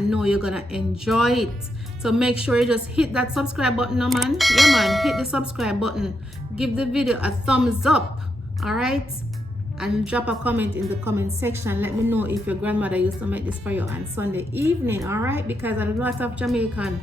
know you're gonna enjoy it. So make sure you just hit that subscribe button, no man. Yeah man, hit the subscribe button. Give the video a thumbs up, all right? And drop a comment in the comment section. Let me know if your grandmother used to make this for you on Sunday evening, all right? Because a lot of Jamaican,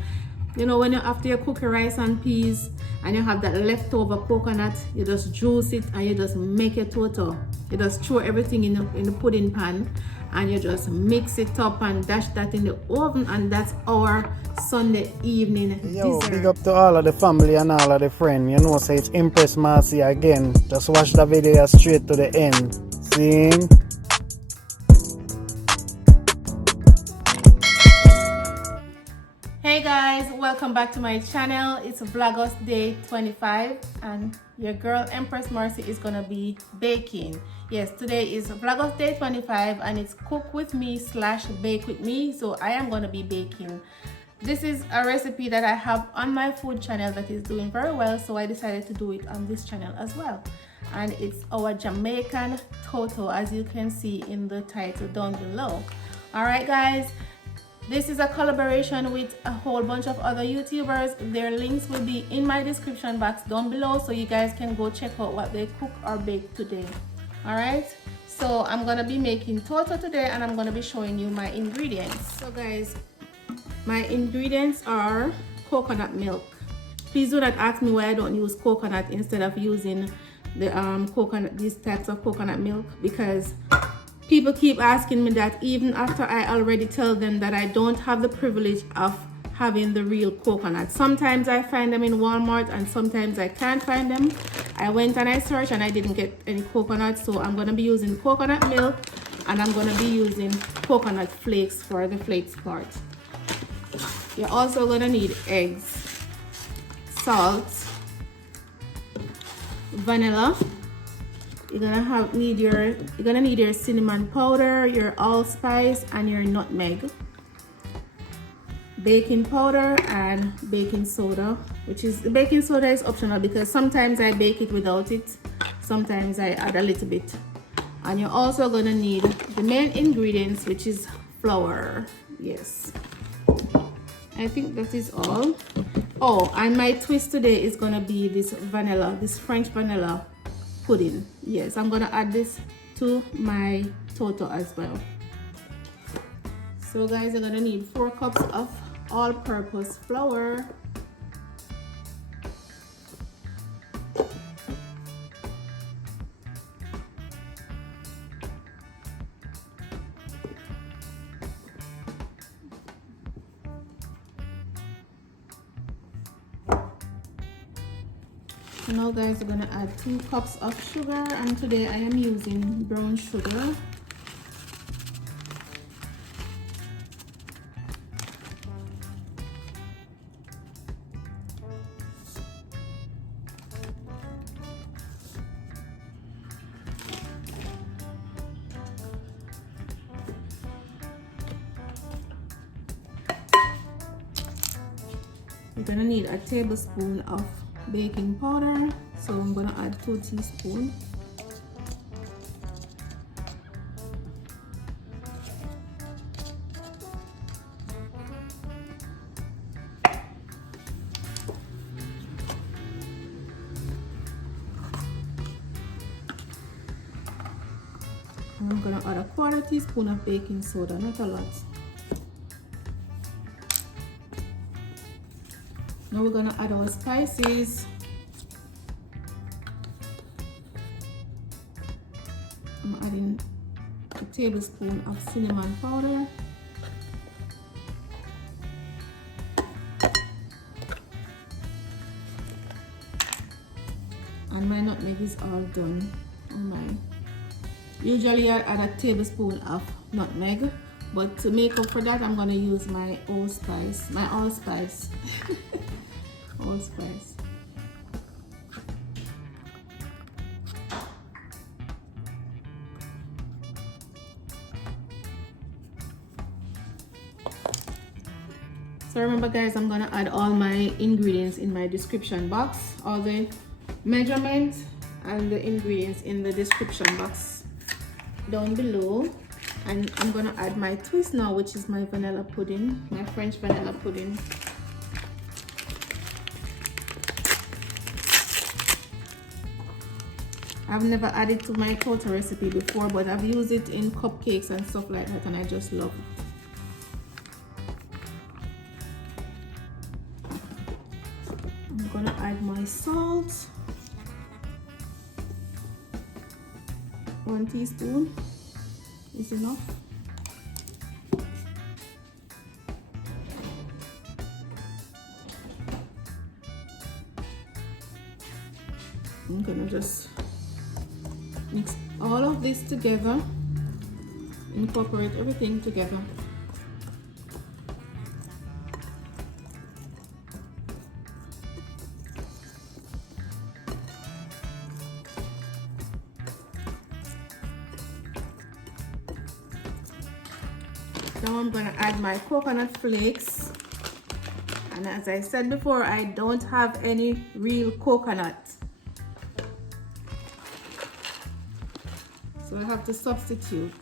you know, when you after you cook your rice and peas and you have that leftover coconut, you just juice it and you just make your toto. You just throw everything in the pudding pan and you just mix it up and dash that in the oven, and that's our Sunday evening dessert. Big up to all of the family and all of the friends. You know, say it's Empress Marcy again. Just watch the video straight to the end. Sing. Hey guys, welcome back to my channel. It's Vlogust day 25 and your girl Empress Marcy is gonna be baking. Yes, today is Vlogust day 25 and it's cook with me / bake with me. So I am gonna be baking. This is a recipe that I have on my food channel that is doing very well, so I decided to do it on this channel as well. And it's our Jamaican Toto, as you can see in the title down below. All right guys, this is a collaboration with a whole bunch of other YouTubers. Their links will be in my description box down below, so you guys can go check out what they cook or bake today. All right, so I'm gonna be making toto today and I'm gonna be showing you my ingredients. So guys, my ingredients are coconut milk. Please do not ask me why I don't use coconut instead of using the these types of coconut milk, because people keep asking me that even after I already tell them that I don't have the privilege of having the real coconut. Sometimes I find them in Walmart and sometimes I can't find them. I went and I searched and I didn't get any coconut, so I'm gonna be using coconut milk and I'm gonna be using coconut flakes for the flakes part. You're also gonna need eggs, salt, vanilla. You're gonna need your cinnamon powder, your allspice, and your nutmeg, baking powder, and baking soda. The baking soda is optional because sometimes I bake it without it, sometimes I add a little bit. And you're also gonna need the main ingredients, which is flour. Yes, I think that is all. Oh, and my twist today is gonna be this vanilla, this French vanilla pudding. Yes, I'm gonna add this to my toto as well. So guys, you're gonna need 4 cups of all-purpose flour, now guys, we're gonna add 2 cups of sugar, and today I am using brown sugar. We're gonna need a tablespoon of baking powder, so I'm gonna add 2 teaspoons. And I'm gonna add a 1/4 teaspoon of baking soda, not a lot. Now we're gonna add our spices. I'm adding a tablespoon of cinnamon powder, and my nutmeg is all done on mine. Usually I add a tablespoon of nutmeg, but to make up for that, I'm gonna use my allspice. Allspice. So remember guys, I'm gonna add all my ingredients in my description box, all the measurements and the ingredients in the description box down below. And I'm gonna add my twist now, which is my vanilla pudding, my French vanilla pudding. I've never added to my Toto recipe before, but I've used it in cupcakes and stuff like that, and I just love it. I'm gonna add my salt. 1 teaspoon is enough. I'm gonna just mix all of this together, incorporate everything together. Now I'm gonna add my coconut flakes, and as I said before, I don't have any real coconut, so I have to substitute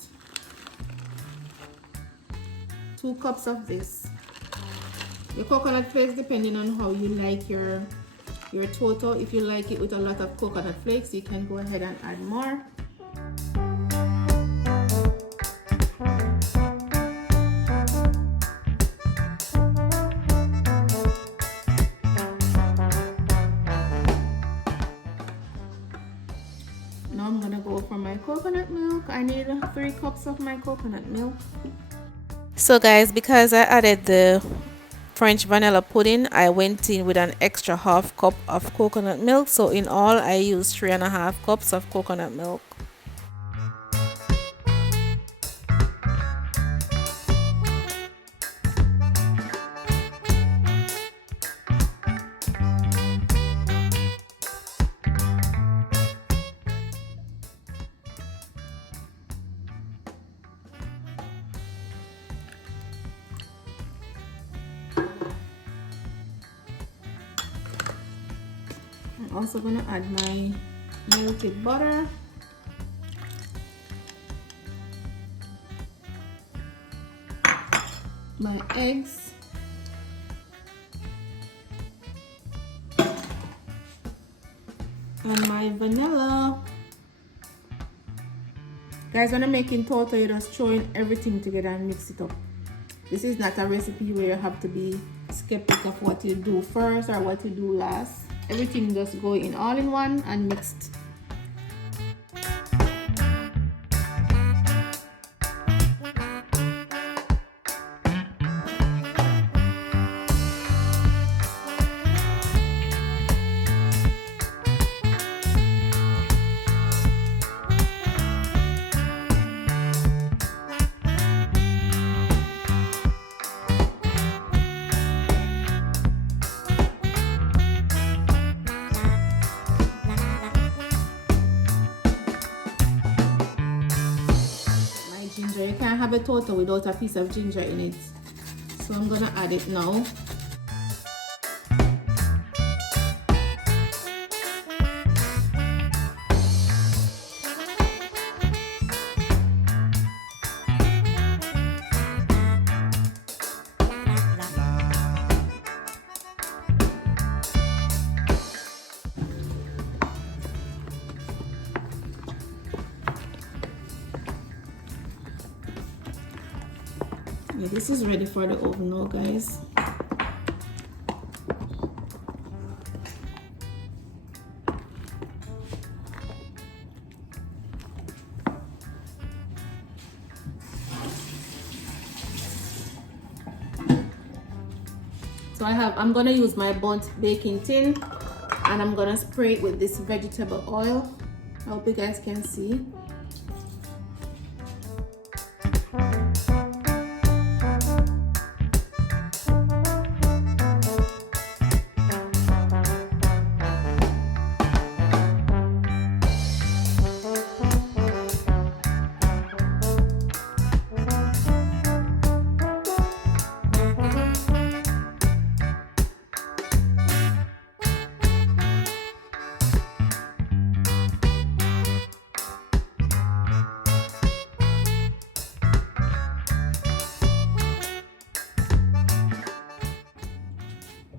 2 cups of this. Your coconut flakes, depending on how you like your Toto. If you like it with a lot of coconut flakes, you can go ahead and add more. Now I'm gonna go for my coconut milk. I need 3 cups of my coconut milk. So guys, because I added the French vanilla pudding, I went in with an extra half cup of coconut milk. So in all, I used 3.5 cups of coconut milk. I'm also gonna add my melted butter, my eggs, and my vanilla. Guys, when I'm making Toto, you're just throwing everything together and mix it up. This is not a recipe where you have to be skeptical of what you do first or what you do last. Everything just go in all in one and mixed. You can't have a Toto without a piece of ginger in it, so I'm gonna add it now. Yeah, this is ready for the oven now, guys. So I'm gonna use my burnt baking tin, and I'm gonna spray it with this vegetable oil. I hope you guys can see.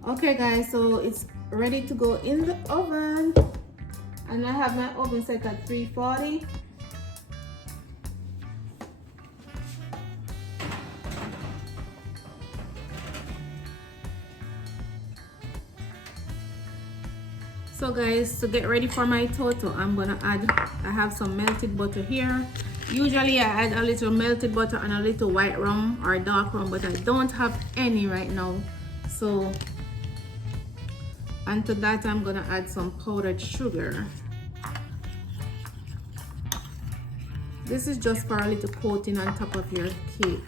Okay guys, so it's ready to go in the oven, and I have my oven set at 340. So guys, to get ready for my toto, I'm gonna add, I have some melted butter here. Usually I add a little melted butter and a little white rum or dark rum, but I don't have any right now. So, and to that I'm gonna add some powdered sugar. This is just for a little coating on top of your cake,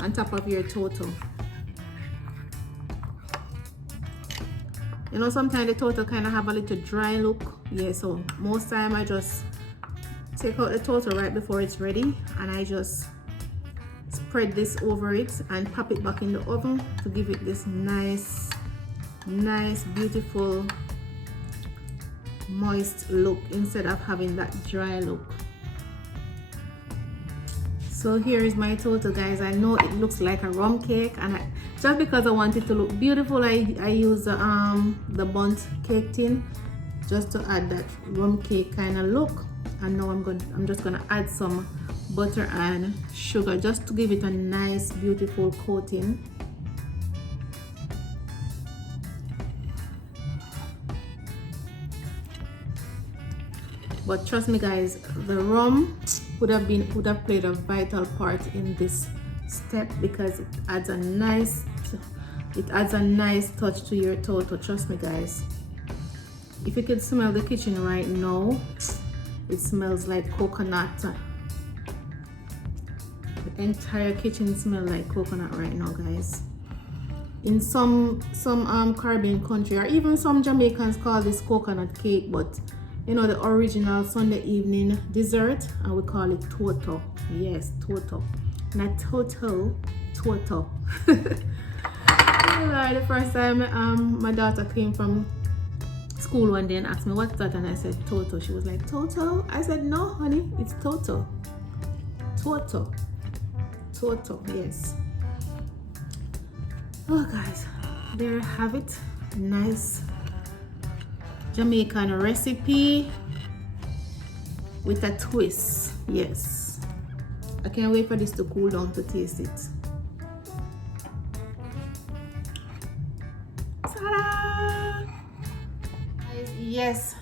on top of your toto. You know, sometimes the toto kind of have a little dry look. Yeah, so most time I just take out the toto right before it's ready, and I just spread this over it and pop it back in the oven to give it this nice, beautiful, moist look instead of having that dry look. So here is my toto, guys. I know it looks like a rum cake, and just because I want it to look beautiful, I use the bundt cake tin just to add that rum cake kind of look. And now I'm just gonna add some butter and sugar just to give it a nice, beautiful coating. But trust me guys, the rum would have played a vital part in this step because it adds a nice touch to your toto. Trust me guys. If you could smell the kitchen right now, it smells like coconut. The entire kitchen smells like coconut right now, guys. In some Caribbean country, or even some Jamaicans call this coconut cake, but you know, the original Sunday evening dessert, and we call it toto. Yes, toto, not toto, toto. The first time my daughter came from school one day and asked me what's that, and I said toto. She was like, toto? I said, no honey, it's toto. Toto, yes. Oh guys, there you have it. Nice Jamaican recipe with a twist. Yes, I can't wait for this to cool down to taste it. Ta-da! Yes,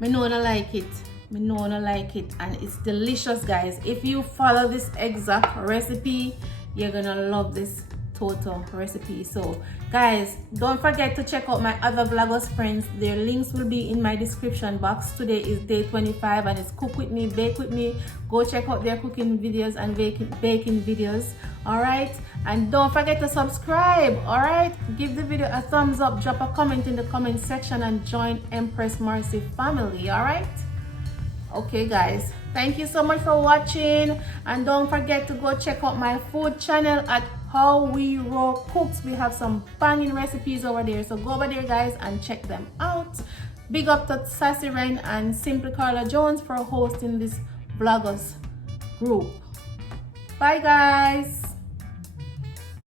me know I like it. And it's delicious, guys. If you follow this exact recipe, you're gonna love this toto recipe. So guys, don't forget to check out my other Vlogust friends. Their links will be in my description box. Today is day 25 and it's cook with me, bake with me. Go check out their cooking videos and baking videos. All right, and don't forget to subscribe. All right, give the video a thumbs up, drop a comment in the comment section, and join Empress Marcy family. All right, okay guys, thank you so much for watching, and don't forget to go check out my food channel at How We Raw Cooks. We have some banging recipes over there, so go over there guys and check them out. Big up to Sassy Ren and Simply Carla Jones for hosting this Vlogust group. Bye guys.